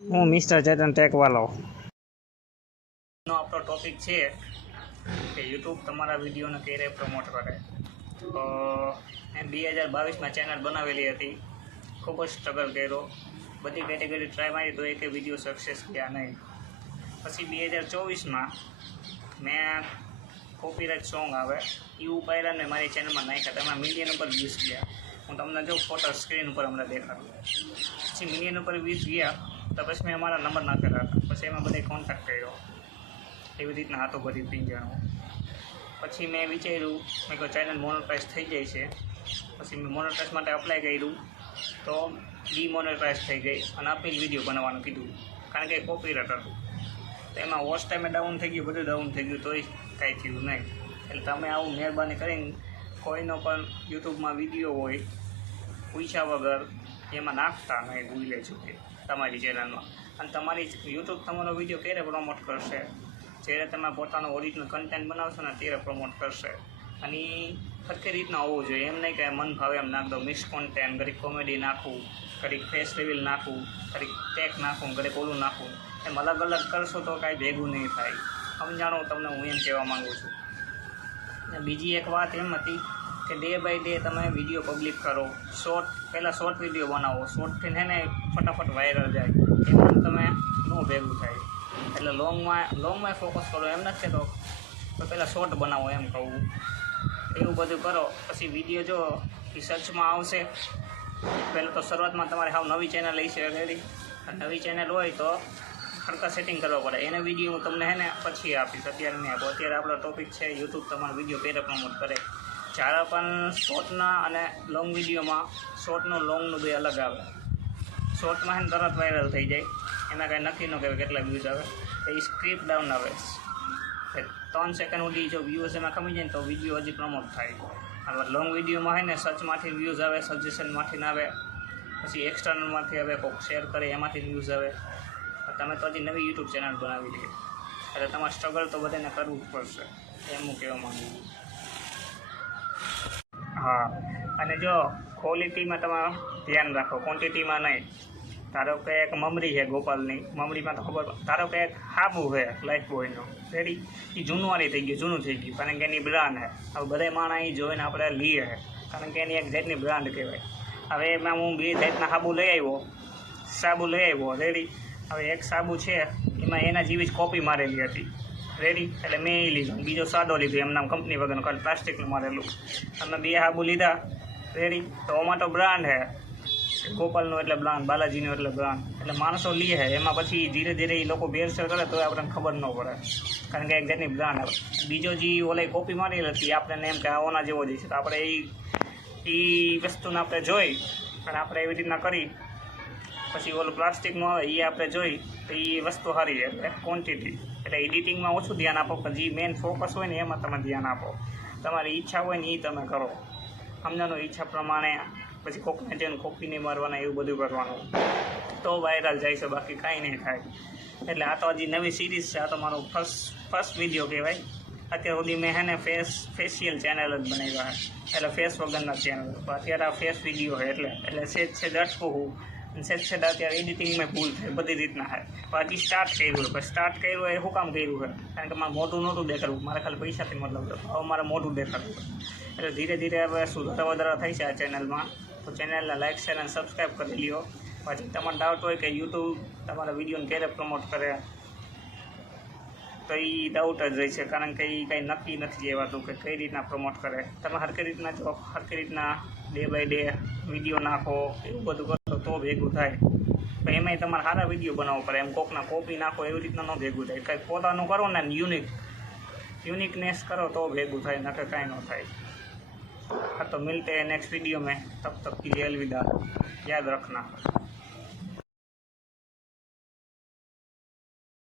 હું મિસ્ટર ચેતન ટેકવાલો. આપણો ટોપિક છે કે યુટ્યુબ તમારા વિડીયોને કેરે પ્રમોટ કરે. તો મેં 2022માં ચેનલ બનાવેલી હતી, ખૂબ જ સ્ટ્રગલ કર્યો, બધી કેટેગરી ટ્રાય મારી તો એક વિડીયો સક્સેસ ગયા નહીં. પછી 2024માં મેં કોપીરાઇટ સોંગ આવે એ ઉપાડ્યા ને મારી ચેનલમાં નાખ્યા, તેમાં મિલિયન ઉપર વ્યૂઝ ગયા. હું તમને જો ફોટો સ્ક્રીન ઉપર હમણાં દેખાડું. પછી મિલિયન ઉપર વ્યૂઝ ગયા તો પછી મેં અમારા નંબર નાખેલા હતા. પછી એમાં બધે કોન્ટેક્ટ કર્યો, એવી રીતના હતો બધી પિંજાણું. પછી મેં વિચાર્યું મેં કહ્યું ચેનલ મોનોટાઇઝ થઈ જાય છે. પછી મેં મોનોટાઇઝ માટે અપ્લાય કર્યું તો ડીમોનેટાઇઝ થઈ ગઈ અને અપીલ વિડીયો બનાવવાનું કીધું, કારણ કે કોપીરાઇટ હતું. તો એમાં વોચ ટાઈમે ડાઉન થઈ ગયું, બધું ડાઉન થઈ ગયું, તોય કાંઈ થયું નહીં. એટલે તમે આવું મહેરબાની કરીને કોઈનો પણ યુટ્યુબમાં વિડીયો હોય પૂછ્યા વગર એમાં નાખતા નહીં, ભૂલી લેજો કે તમારી ચેનલમાં. અને તમારી યુટ્યુબ તમારો વિડીયો ક્યારે પ્રમોટ કરશે? જ્યારે તમે પોતાનો ઓરિજિનલ કન્ટેન્ટ બનાવશો ને ત્યારે પ્રમોટ કરશે. અને સરખી રીતના હોવું જોઈએ, એમ નહીં કે મન ભાવે એમ નાખ દો, મિસ કોન્ટેન્ટ, ઘડીક કોમેડી નાખવું, ઘડીક ફેસ રિવીલ નાખવું, ઘડીક ટેક નાખવું, ઘડીક ઓલું નાખવું. એમ અલગ અલગ કરશો તો કાંઈ ભેગું નહીં થાય. સમજાણો તમને હું એમ કહેવા માગું છું. અને બીજી એક વાત એમ હતી કે ડે બાય ડે તમે વિડીયો પબ્લિક કરો. પહેલાં શોર્ટ વિડીયો બનાવો, શોર્ટથી છે ને ફટાફટ વાયરલ જાય, એમાં તમે ન ભેગું થાય. એટલે લોંગમાં ફોકસ કરો, એમ નથી કહેતો તો પહેલાં શોર્ટ બનાવો એમ કહું. એવું બધું કરો, પછી વિડીયો જો એ સર્ચમાં આવશે. પહેલાં તો શરૂઆતમાં તમારે હાવ નવી ચેનલ લઈ છે રેડી, નવી ચેનલ હોય તો ખડકા સેટિંગ કરવા પડે. એના વિડીયો હું તમને હે ને પછી આપીશ, અત્યારે નહીં આપો. અત્યારે આપણો ટોપિક છે યુટ્યુબ તમારો વિડીયો ક્યારે પ્રમોટ કરે. જ્યારે પણ શોર્ટના અને લોંગ વિડીયોમાં શોર્ટનું લોંગનું બે અલગ આવે. શોર્ટમાં છે ને તરત વાયરલ થઈ જાય, એમાં કાંઈ નક્કી ન કહેવાય કેટલા વ્યૂઝ આવે. તો એ સ્ક્રિપ્ટ ડાઉન આવે, 3 સેકન્ડ સુધી જો વ્યૂઝ એમાં કમી જાય ને તો વિડીયો હજી પ્રમોટ થાય. હવે લોંગ વિડીયોમાં છે ને સર્ચમાંથી વ્યૂઝ આવે, સજેશનમાંથી ના આવે, પછી એક્સટર્નલમાંથી આવે, કોઈક શેર કરે એમાંથી વ્યૂઝ આવે. તમે તો હજી નવી યુટ્યુબ ચેનલ બનાવી લે, એટલે તમારે સ્ટ્રગલ તો બધાને કરવું જ પડશે, એમ હું કહેવા માગું છું. હા, અને જો ક્વોલિટીમાં તમે ધ્યાન રાખો, ક્વોન્ટિટીમાં નહીં. ધારો કે એક મમરી છે ગોપાલની, મમરીમાં તો ખબર, ધારો કે એક હાબુ છે લાઈફ બોયનો રેડી, એ જૂનવાળી થઈ ગયું, જૂનું થઈ ગયું, કારણ કે એની બ્રાન્ડ છે. હવે બધા માણસ એ જોઈને આપણે લઈએ છે, કારણ કે એની એક જાતની બ્રાન્ડ કહેવાય. હવે એમાં હું 2 જાતના સાબુ લઈ આવ્યો રેડી. હવે એક સાબુ છે એમાં એના જેવી જ કોપી મારેલી હતી રેડી, એટલે મેં એ લીધો. બીજો સાદો લીધો, એમ નામ કંપની વગરનું, ખાલી પ્લાસ્ટિકનું મારેલું. અમે 2 સાબુ લીધા રેડી. તો આમાં તો બ્રાન્ડ છે ગોપાલનું, એટલે બ્રાન્ડ, બાલાજીનું એટલે બ્રાન્ડ, એટલે માણસો લે છે. એમાં પછી ધીરે ધીરે એ લોકો ભેળસેળ કરે તો આપણને ખબર ન પડે, કારણ કે એક જાતની બ્રાન્ડ આવે. બીજો જે ઓલા કોપી મારેલી હતી આપણને એમ કે આઓના જેવો જ છે, તો આપણે એ વસ્તુને આપણે જોઈ અને આપણે એવી રીતના કરી. પછી ઓલું પ્લાસ્ટિકનું આવે એ આપણે જોઈ તો એ વસ્તુ સારી છે, એટલે ક્વોન્ટિટી. એટલે એડિટિંગમાં ઓછું ધ્યાન આપો, પણ જે મેઇન ફોકસ હોય ને એમાં તમે ધ્યાન આપો. તમારી ઈચ્છા હોય ને એ તમે કરો, સમજાનું, ઈચ્છા પ્રમાણે. પછી કોકને જઈને કોપી નહીં મારવાના, એવું બધું કરવાનું તો વાયરલ જાય છે, બાકી કાંઈ નહીં થાય. એટલે આ તો હજી નવી સિરીઝ છે, આ તો મારો ફર્સ્ટ વિડીયો કહેવાય. અત્યાર સુધી મેં હે ને ફેશિયલ ચેનલ જ બનાવ્યા છે, એટલે ફેસ વગરના ચેનલ. અત્યારે આ ફેસ વિડીયો છે, એટલે સેજ અટકું હું, સેજ અત્યારે એડિટિંગમાં ભૂલ થાય, બધી રીતના થાય. બાકી સ્ટાર્ટ કર્યું એ શું કામ કર્યું છે? કારણ કે મારે મોઢું નહોતું દેખાડવું, મારે ખાલી પૈસાથી મતલબ હતો. હવે મારે મોઢું દેખાડવું, એટલે ધીરે ધીરે હવે સુધારા વધારા થઈ છે આ ચેનલમાં. તો ચેનલને લાઇક, શેર અને સબસ્ક્રાઈબ કરી લ્યો. પછી તમારે ડાઉટ હોય કે યુટ્યુબ તમારા વિડીયોને ક્યારે પ્રમોટ કરે, તો એ ડાઉટ જ રહે છે, કારણ કે એ કંઈ નક્કી નથી કહેવાતું કે કઈ રીતના પ્રમોટ કરે. તમે હરખી રીતના જો હરખી રીતના ડે બાય ડે વિડીયો નાખો, એવું બધું કરો તો ભેગું થાય. પણ એમાંય તમારે સારા વિડીયો બનાવવો પડે, એમ કોકના કોપી નાખો એવી રીતના ન ભેગું થાય. કંઈક પોતાનું કરો ને યુનિકનેસ કરો તો ભેગું થાય, નકર કાંઈ ન થાય. हाँ, तो मिलते हैं नेक्स्ट वीडियो में, तब तक के लिए अलविदा, याद रखना।